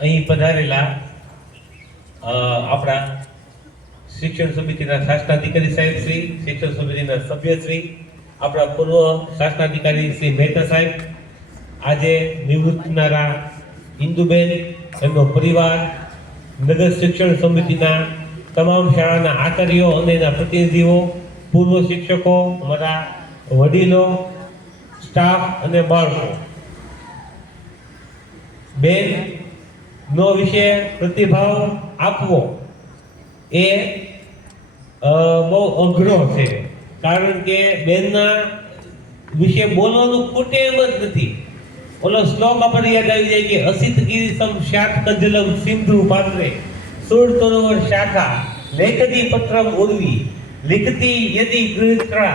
અહીં પધારેલા આપણા શિક્ષણ સમિતિના શાસનાધિકારી સાહેબ શ્રી, શિક્ષણ સમિતિના સભ્ય શ્રી, આપણા પૂર્વ શાસનાધિકારી શ્રી મહેતા સાહેબ, આજે નિવૃત્ત થનારા ઇન્દુબેન, એમનો પરિવાર, નગર શિક્ષણ સમિતિના તમામ શાળાના આચાર્યો અને એના પ્રતિનિધિઓ, પૂર્વ શિક્ષકો, અમારા વડીલો, સ્ટાફ અને બાળકો, બેન નો વિશે પ્રતિભાવ આપવો એ બહુ અઘરો છે, કારણ કે બેનના વિશે બોલવાનું ખૂટે એમ જ નથી. ઓલો શ્લોક આપણને યાદ આવી જાય કે અસિત ગિરિસમ શાત કજલમ સિંધુ પાત્રે સુર તોરવર શાખા લેખતી પત્રમ ઉર્વી લિખતી યદિ ગૃહત્રા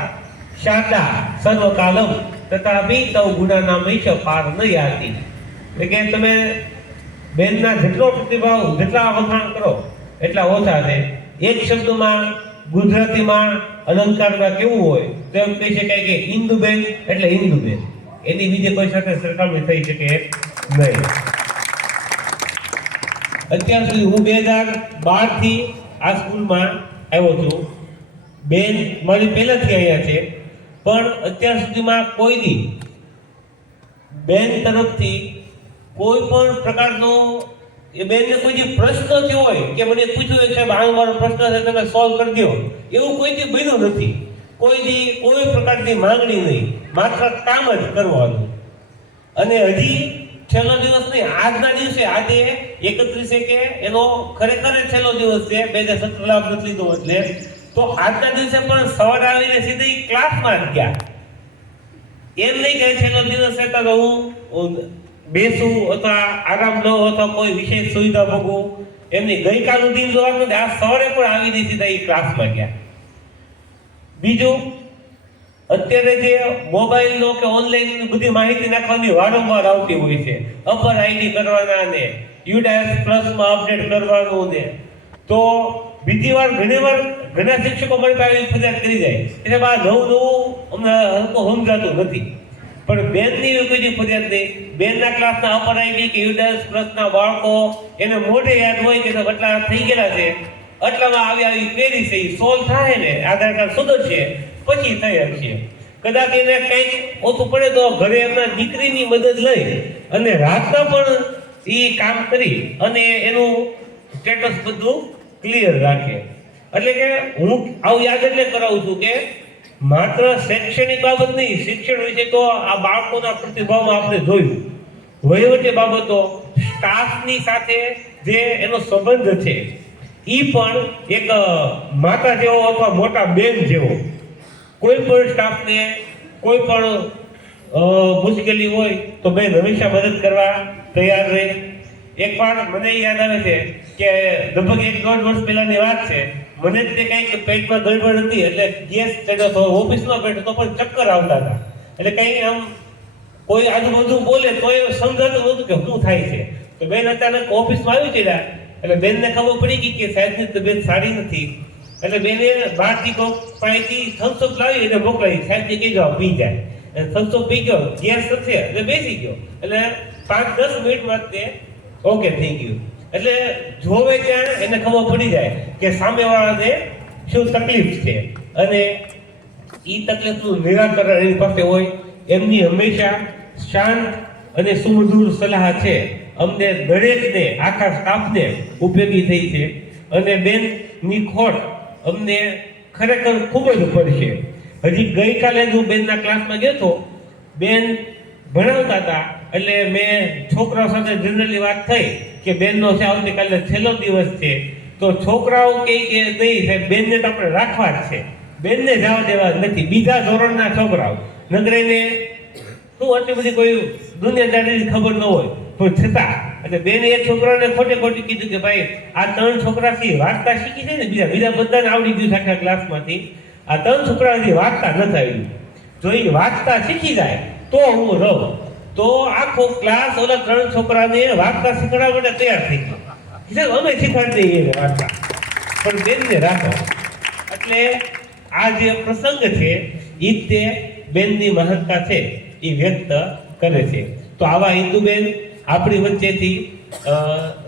શાતા સર્વકાલમ તથાપી તવ ગુણાના મૈશ પાર ન યાતી. એટલે કે તમે બેનના જેટલો પ્રતિભાવ, જેટલા વખાણ કરો એટલા ઓછા છે. એક શબ્દમાં ગુજરાતીમાં અલંકારમાં કેવું હોય તો એમ કહી શકાય કે ઇન્દુબેન એટલે ઇન્દુબેન, એની બીજી કોઈ સાથે સરખામણી થઈ શકે નહીં. અત્યાર સુધી હું 2012 થી આ સ્કૂલમાં આવ્યો છું. બેન મારી પહેલાથી અહીંયા છે, પણ અત્યાર સુધીમાં કોઈ દી બેન તરફથી કોઈ પણ પ્રકારનો એ બેનને કોઈ જે પ્રશ્ન થયો હોય કે મને પૂછ્યું કે સાહેબ આ મારો પ્રશ્ન છે તમે સોલ્વ કરી દો, એવું કોઈ દી બન્યું નથી. કોઈ પ્રકારની માંગણી નહીં, માત્ર કામ જ કરવાનું. અને હજી છેલ્લો દિવસ નહીં, આજના દિવસે આજે 31 કે એનો ખરેખર છેલ્લો દિવસ છે, 2017 લાભ નથી લીધો એટલે, તો આજના દિવસે પણ સવારે આવીને સીધી ક્લાસમાં જ ગયા. એમ નહીં કે છેલ્લો દિવસ છે તો હું બેસું અથવા આરામ લઉં અથવા કોઈ વિશેષ સુવિધા ભોગવું, એમની ગઈકાલનું દિન જોવાનું આ સવારે પણ આવીને સીધા એ ક્લાસમાં ગયા. બીજું, અત્યારે જે મોબાઈલનો કે ઓનલાઈન બધી માહિતી નાખવાની વારંવાર આવતી હોય છે, અપર આઈડી કરવાના ને યુડાયસ પ્લસમાં અપડેટ કરવાનું ને, તો બીજી વાર ઘણા શિક્ષકો મને આવી ફરિયાદ કરી જાય એટલે આ નવું અમને હલકો સમજાતું નથી. પણ બેનની એવી કોઈ ફરિયાદ નહીં. બેનના ક્લાસના અપર આઈડી કે યુડાયસ પ્લસના બાળકો એને મોઢે યાદ હોય કે આટલા થઈ ગયેલા છે, આટલામાં આવી ક્વેરી છે, એ સોલ્વ થાય ને આધાર કાર્ડ સુધરશે પછી થઈ શકશે. કદાચ એને કંઈક ઓછું પડે તો ઘરે એમના દીકરીની મદદ લઈ અને રાતના પણ એ કામ કરી અને એનું સ્ટેટસ બધું ક્લિયર રાખે. એટલે કે હું આવું યાદ એટલે કરાવું છું કે માત્ર શૈક્ષણિક બાબત નહીં, શિક્ષણ વિશે તો આ બાળકોના પ્રતિભાવમાં આપણે જોયું, વહીવટી બાબતો, સ્ટાફની સાથે જે એનો સંબંધ છે એ પણ એક માતા જેવો અથવા મોટા બેન જેવો. કોઈ પણ સ્ટાફને કોઈ પણ મુશ્કેલી હોય તો બેન હંમેશા મદદ કરવા તૈયાર રહે. એકવાર મને યાદ આવે છે કે લગભગ 1-1.5 વર્ષ પહેલાની વાત છે, મને જ તે કંઈક પેટમાં ગડબડ હતી એટલે ગેસ ચડ્યો હતો, ઓફિસમાં બેઠો તો પણ ચક્કર આવતા હતા. એટલે કંઈ આમ કોઈ આજુબાજુ બોલે તો એ સમજાતું નહોતું કે શું થાય છે. તો બેન અચાનક ઓફિસમાં આવી ચડ્યા એટલે બેનને ખબર પડી ગઈ કે સાહેબની તબિયત સારી નથી. એટલે બેને બહારથી કોક પાણીથી થમ્સઅપ લાવી એને મોકલાવી, સાહેબને કીધું પી જાય. અને થમ્સઅપ પી ગયો, ગેસ નથી એટલે બેસી ગયો. એટલે 5-10 મિનિટમાં તે ઓકે થઈ ગયું. એટલે જોવે ત્યાં એને ખબર પડી જાય કે સામેવાળાને શું તકલીફ છે અને એ તકલીફનું નિરાકરણ એની પાસે હોય. એમની હંમેશા શાંત અને સુમધુર સલાહ છે, અમને દરેકને, આખા સ્ટાફને ઉપયોગી થઈ છે. અને બેનની ખોટ અમને ખરેખર ખૂબ જ પડશે. હજી ગઈકાલે જ હું બેનના ક્લાસમાં ગયો હતો, બેન ભણાવતા હતા એટલે મેં છોકરાઓ સાથે જનરલી વાત થઈ કે બેનનો છે આવતીકાલે છેલ્લો દિવસ છે, તો છોકરાઓ કહે કે નહીં સાહેબ બેનને તો આપણે રાખવા જ છે, બેનને જવા દેવા નથી. બીજા ધોરણના છોકરાઓ નગરેને શું આટલી બધી કોઈ દુનિયાદારીની ખબર ન હોય પણ છતાં, એટલે બેને એક છોકરાને ખોટે ખોટી કીધું કે ભાઈ આ 3 છોકરાથી વાંચતા શીખી છે ને, બીજા બધાને આવડી ગયું આખા ક્લાસમાંથી, આ 3 છોકરાથી વાંચતા નથી આવ્યું. જો એ વાંચતા શીખી જાય તો હું રહું. તો આખો ક્લાસ ઓલા 3 છોકરાને વાંચતા શીખવાડવા માટે તૈયાર થઈ ગયો. અમે શીખવાડી દઈએ વાંચતા, પણ બેનને રાખો. એટલે આ જે પ્રસંગ છે એ તે બેનની મહત્તા છે એ વ્યક્ત કરે છે. તો આવા ઇન્દુબેન આપણી વચ્ચેથી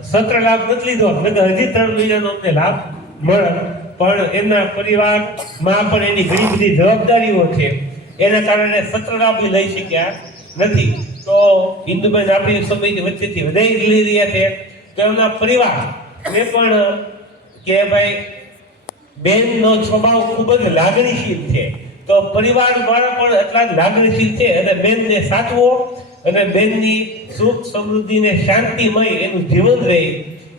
સત્ર લાભ નથી લીધો, નકર હજી 3 મહિનાનો અમને લાભ મળે. પણ એમના પરિવારમાં પણ એની ઘણી બધી જવાબદારીઓ છે, એના કારણે સત્ર લાભ લઈ શક્યા નથી. તો ઇન્દુબેન આપણી સમિતિ વચ્ચેથી વધાઈ લઈ રહ્યા છે. તો એમના પરિવારને પણ કે ભાઈ બેનનો સ્વભાવ ખૂબ જ લાગણીશીલ છે, તો પરિવાર વાળા પણ એટલા જ લાગણીશીલ છે, અને બેનને સાચવો અને બેનની સુખ સમૃદ્ધિને શાંતિમય એનું જીવન રહે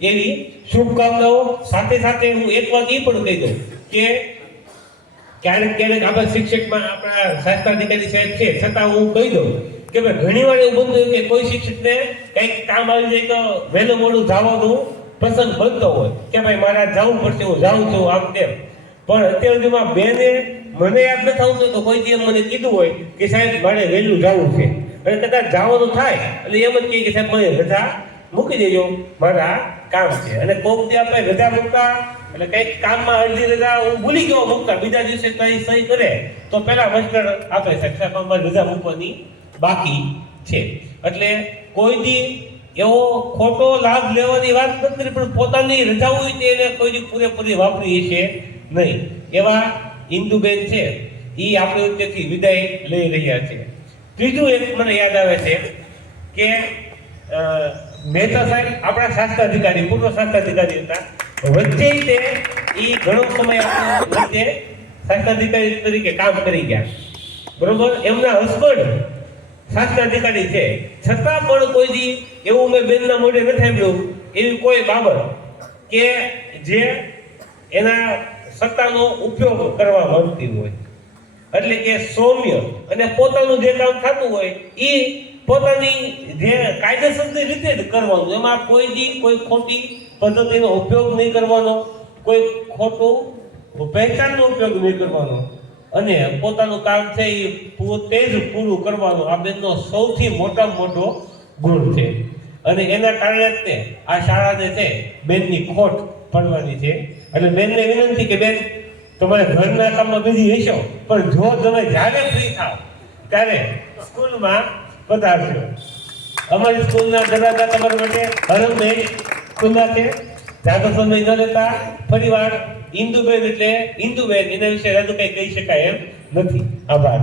એવી શુભકામનાઓ. સાથે સાથે હું એક વાત એ પણ કહી દઉં કે ક્યારેક આપણા શિક્ષકમાં આપણા શાસ્ત્રાધિકારી સાહેબ છે, છતાં હું કહી દઉં કે ભાઈ ઘણી વાર એવું બનતું કે કોઈ શિક્ષકને કંઈક કામ આવી જાય તો વહેલું મોડું જવાનું પ્રસંગ બનતો હોય કે ભાઈ મારે જવું પડશે, હું જાઉં છું આમ તેમ. પણ અત્યાર સુધીમાં બેને મને યાદ નથી આવતું તો કોઈ દિવસ મને કીધું હોય કે સાહેબ મારે વહેલું જવું છે, અને કદાચ જવાનું થાય એટલે એમ જ કહે કે સાહેબ મને રજા મૂકી દેજો, મારા કામ છે. અને કોક દી આપણે રજા મૂકતા એટલે કંઈક કામમાં અડધી રજા હું ભૂલી ગયો મૂકતા, બીજા દિવસે કઈ સહી કરે તો પેલા માસ્ટર આપે સાહેબ રજા મૂકવાની બાકી છે. એટલે કોઈ દી એવો ખોટો લાભ લેવાની વાત નથી, પણ પોતાની રજા હોય તો એને કોઈ દી પૂરેપૂરી વાપરી છે નહીં. એવા ઇન્દુબેન છે એ આપણી વચ્ચેથી વિદાય લઈ રહ્યા છે. ત્રીજું એક મને યાદ આવે છે કે મહેતા સાહેબ આપણા શાસ્ત્રાધિકારી, પૂર્વ શાસ્ત્રાધિકારી હતા. વચ્ચે તે એ ઘણો સમય આપણા વચ્ચે શાસ્ત્રાધિકારી તરીકે કામ કરી ગયા, બરોબર. એમના હસબન્ડ શાસ્ત્રાધિકારી છે, છતાં પણ કોઈ દી એવું મેં બેનના મોઢે નથી સાંભળ્યું એવી કોઈ બાબત કે જે એના સત્તાનો ઉપયોગ કરવા માંગતી હોય. એટલે કે સૌમ્ય અને પોતાનું જે કામ થતું હોય એ પોતાની જે કાયદેસરની રીતે જ કરવાનું, એમાં કોઈ દી કોઈ ખોટી પદ્ધતિનો ઉપયોગ નહીં કરવાનો, કોઈ ખોટું પહેચાનનો ઉપયોગ નહીં કરવાનો, અને પોતાનું કામ છે એ પોતે જ પૂરું કરવાનું. આ બેનનો સૌથી મોટામાં મોટો ગુણ છે, અને એના કારણે જ આ શાળાને છે બેનની ખોટ પડવાની છે. એટલે બેનને વિનંતી કે બેન તમારે ઘરના કામમાં બીજી હશો, પણ જો તમે જ્યારે ફ્રી થાવ ત્યારે સ્કૂલમાં પધારજો. અમારી સ્કૂલના દરવાજા તમારા માટે હરમેશ ખુલ્લા છે. જાતો સમય ન લેતા ફરીવાર ઇન્દુબેન એટલે ઇન્દુબેન, એના વિશે હજુ કંઈ કહી શકાય એમ નથી. આભાર.